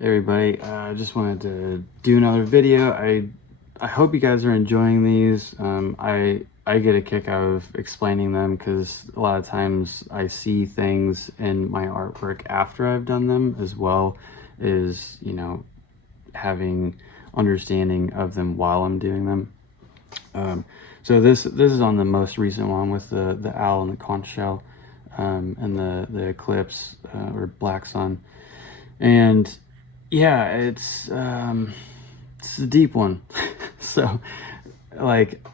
Everybody, I just wanted to do another video. I hope you guys are enjoying these. I get a kick out of explaining them because a lot of times I see things in my artwork after I've done them, as well as, you know, having understanding of them while I'm doing them. So this is on the most recent one with the owl and the conch shell, and the eclipse or black sun. And yeah, it's a deep one. So like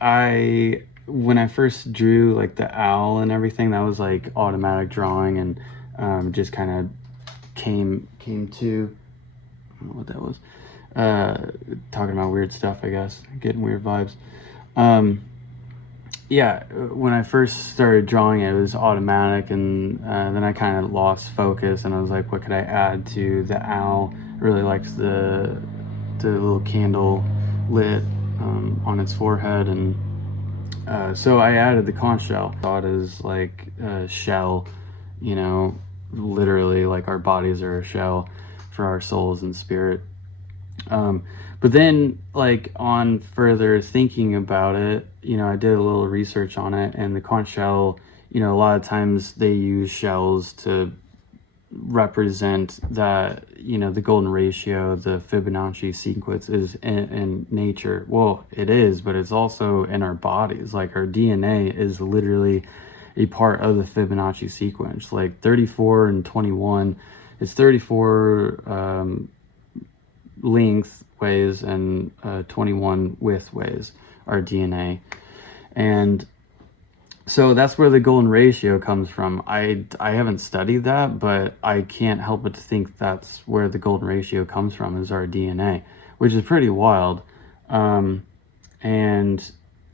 when I first drew like the owl and everything, that was like automatic drawing, and just kind of came to, I don't know what that was, talking about weird stuff, I guess, getting weird vibes. Yeah, when I first started drawing it was automatic, and then I kind of lost focus, and I was like, what could I add to the owl? I really liked the little candle lit on its forehead, and so I added the conch shell. I thought as like a shell, you know, literally like our bodies are a shell for our souls and spirit. But then, like, on further thinking about it, you know, I did a little research on it, and the conch shell, you know, a lot of times they use shells to represent that, you know, the golden ratio, the Fibonacci sequence is in nature. Well, it is, but it's also in our bodies. Like, our DNA is literally a part of the Fibonacci sequence. Like 34 and 21, it's 34 length ways and 21 width ways our DNA. And so that's where the golden ratio comes from. I haven't studied that, but I can't help but to think that's where the golden ratio comes from, is our DNA, which is pretty wild. And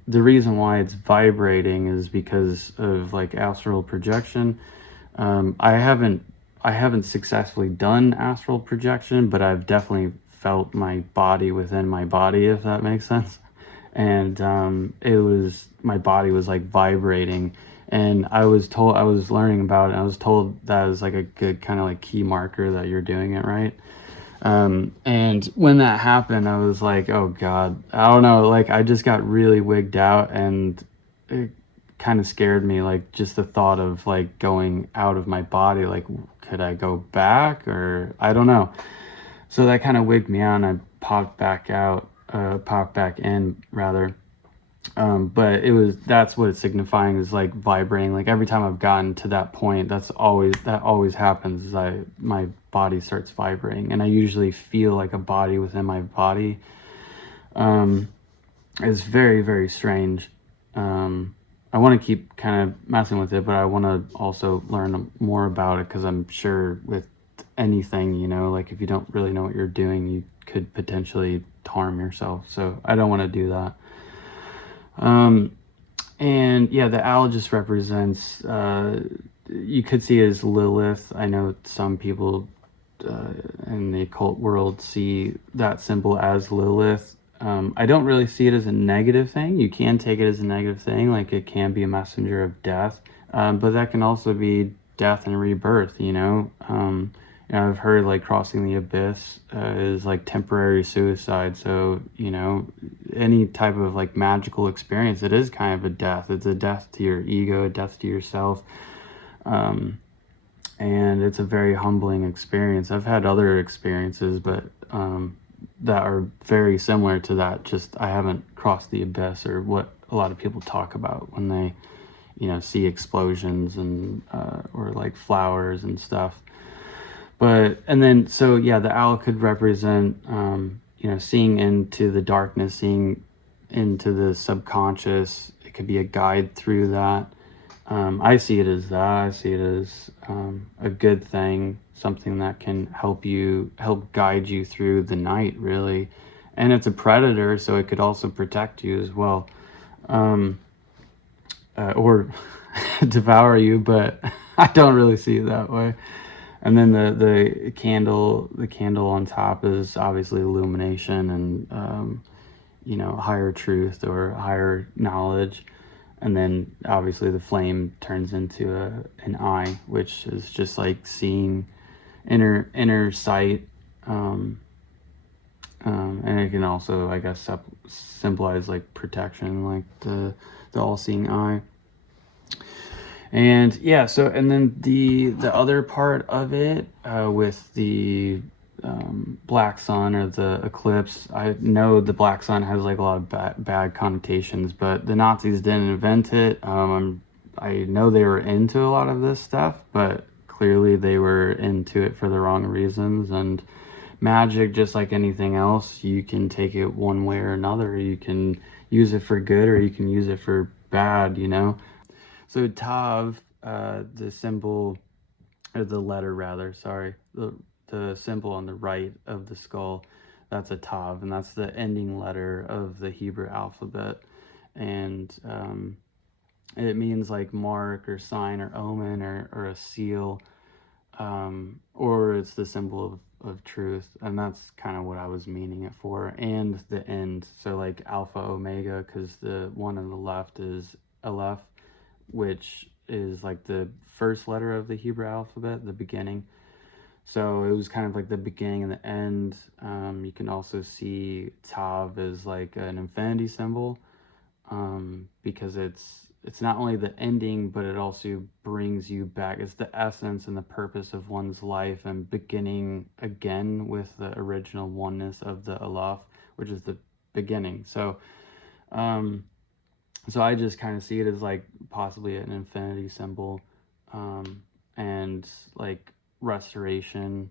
the reason why it's vibrating is because of like astral projection. I haven't successfully done astral projection, but I've definitely felt my body within my body, if that makes sense. And my body was like vibrating, and I was learning about it, and I was told that is like a good kind of like key marker that you're doing it right. And when that happened, I was like, oh God, I don't know, like I just got really wigged out, and it kind of scared me, like just the thought of like going out of my body, like could I go back, or I don't know. So that kind of wigged me out, and I popped back in rather. But that's what it's signifying, is like vibrating. Like every time I've gotten to that point, that always happens, is my body starts vibrating, and I usually feel like a body within my body. It's very, very strange. I want to keep kind of messing with it, but I want to also learn more about it, because I'm sure with anything, you know, like if you don't really know what you're doing, you could potentially harm yourself. So I don't want to do that. And yeah, the owl just represents, you could see it as Lilith. I know some people in the occult world see that symbol as Lilith. I don't really see it as a negative thing. You can take it as a negative thing, like it can be a messenger of death, but that can also be death and rebirth, you know. You know, I've heard like crossing the abyss is like temporary suicide. So, you know, any type of like magical experience, it is kind of a death. It's a death to your ego, a death to yourself. And it's a very humbling experience. I've had other experiences, but that are very similar to that. Just I haven't crossed the abyss, or what a lot of people talk about when they, you know, see explosions and or like flowers and stuff. And then, so yeah, the owl could represent, you know, seeing into the darkness, seeing into the subconscious. It could be a guide through that. I see it as that. I see it as a good thing, something that can help guide you through the night, really. And it's a predator, so it could also protect you as well, or devour you, but I don't really see it that way. And then the candle on top is obviously illumination and, you know, higher truth or higher knowledge. And then obviously the flame turns into an eye, which is just like seeing inner sight, Um, and it can also, I guess, symbolize like protection, like the all-seeing eye. And yeah, so and then the other part of it with the black sun or the eclipse, I know the black sun has like a lot of bad connotations, but the Nazis didn't invent it. I know they were into a lot of this stuff, but clearly they were into it for the wrong reasons. And magic, just like anything else, you can take it one way or another. You can use it for good or you can use it for bad, you know? So Tav, the symbol, or the letter rather, sorry, the symbol on the right of the skull, that's a Tav, and that's the ending letter of the Hebrew alphabet. And it means like mark or sign or omen or a seal, or it's the symbol of truth. And that's kind of what I was meaning it for. And the end, so like Alpha Omega, because the one on the left is Aleph, which is like the first letter of the Hebrew alphabet, the beginning. So it was kind of like the beginning and the end. You can also see Tav as like an infinity symbol, because it's not only the ending, but it also brings you back. It's the essence and the purpose of one's life, and beginning again with the original oneness of the Aleph, which is the beginning. Um, so I just kind of see it as like possibly an infinity symbol, and like restoration,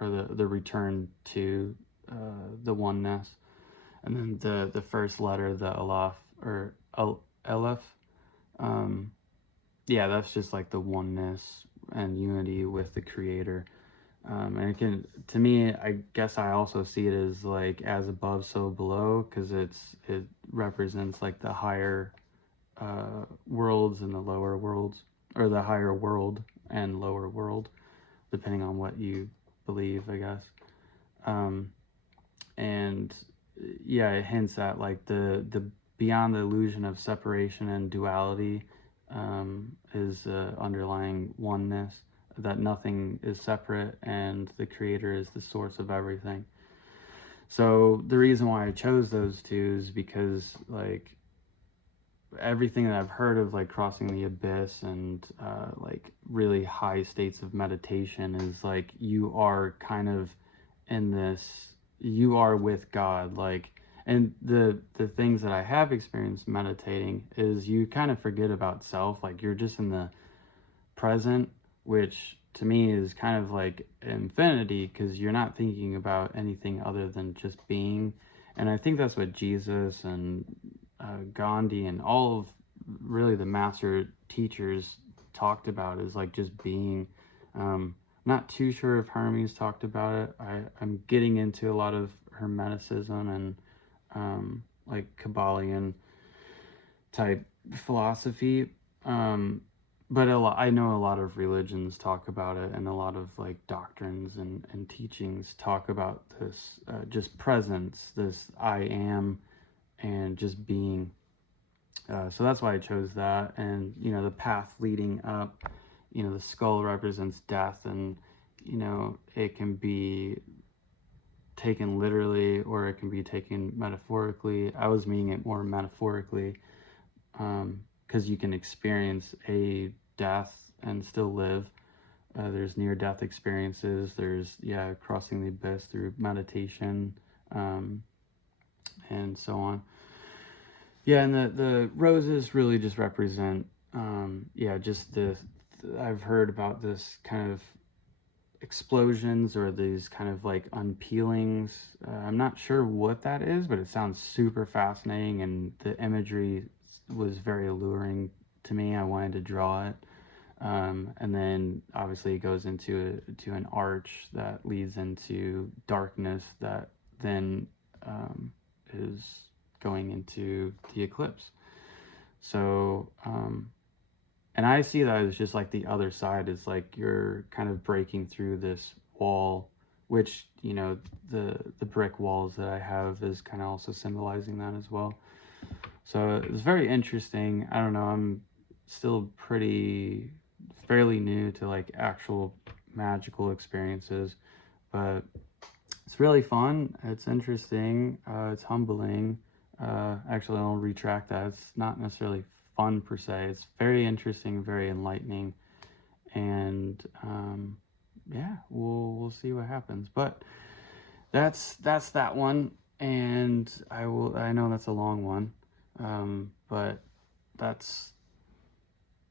or the return to the oneness. And then the first letter, the Aleph or Aleph, um, yeah, that's just like the oneness and unity with the Creator. And it can, to me, I guess I also see it as like as above, so below, because it represents like the higher worlds and the lower worlds, or the higher world and lower world, depending on what you believe, I guess. Um, and yeah, it hints at like the beyond the illusion of separation and duality, is underlying oneness, that nothing is separate and the Creator is the source of everything. So the reason why I chose those two is because like everything that I've heard of like crossing the abyss and like really high states of meditation is like you are kind of in this, you are with God, like. And the things that I have experienced meditating is you kind of forget about self, like you're just in the present, which to me is kind of like infinity, because you're not thinking about anything other than just being. And I think that's what Jesus and Gandhi and all of really the master teachers talked about, is like just being. Not too sure if Hermes talked about it. I'm getting into a lot of Hermeticism and like Kabbalion type philosophy. But I know a lot of religions talk about it, and a lot of like doctrines and teachings talk about this just presence, this I am, and just being. So that's why I chose that. And you know, the path leading up, you know, the skull represents death, and you know, it can be taken literally or it can be taken metaphorically. I was meaning it more metaphorically, because you can experience a death and still live. There's near-death experiences. There's, yeah, crossing the abyss through meditation, and so on. Yeah, and the roses really just represent, yeah, just I've heard about this kind of explosions or these kind of like unpeelings. I'm not sure what that is, but it sounds super fascinating, and the imagery was very alluring to me. I wanted to draw it. And then obviously it goes to an arch that leads into darkness that then is going into the eclipse. So, and I see that as just like the other side is like you're kind of breaking through this wall, which, you know, the brick walls that I have is kind of also symbolizing that as well. So it's very interesting. I don't know, I'm still fairly new to like actual magical experiences. But it's really fun. It's interesting. It's humbling. Actually, I'll retract that. It's not necessarily fun per se. It's very interesting, very enlightening, and yeah, we'll see what happens. But that's that one, and I know that's a long one, but that's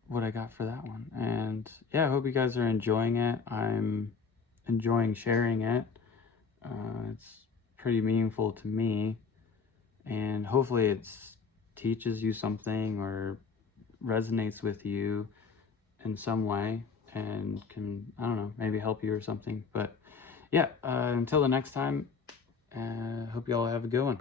what I got for that one. And yeah, I hope you guys are enjoying it. I'm enjoying sharing it. It's pretty meaningful to me, and hopefully it teaches you something or resonates with you in some way and can, I don't know, maybe help you or something. But yeah, until the next time, hope you all have a good one.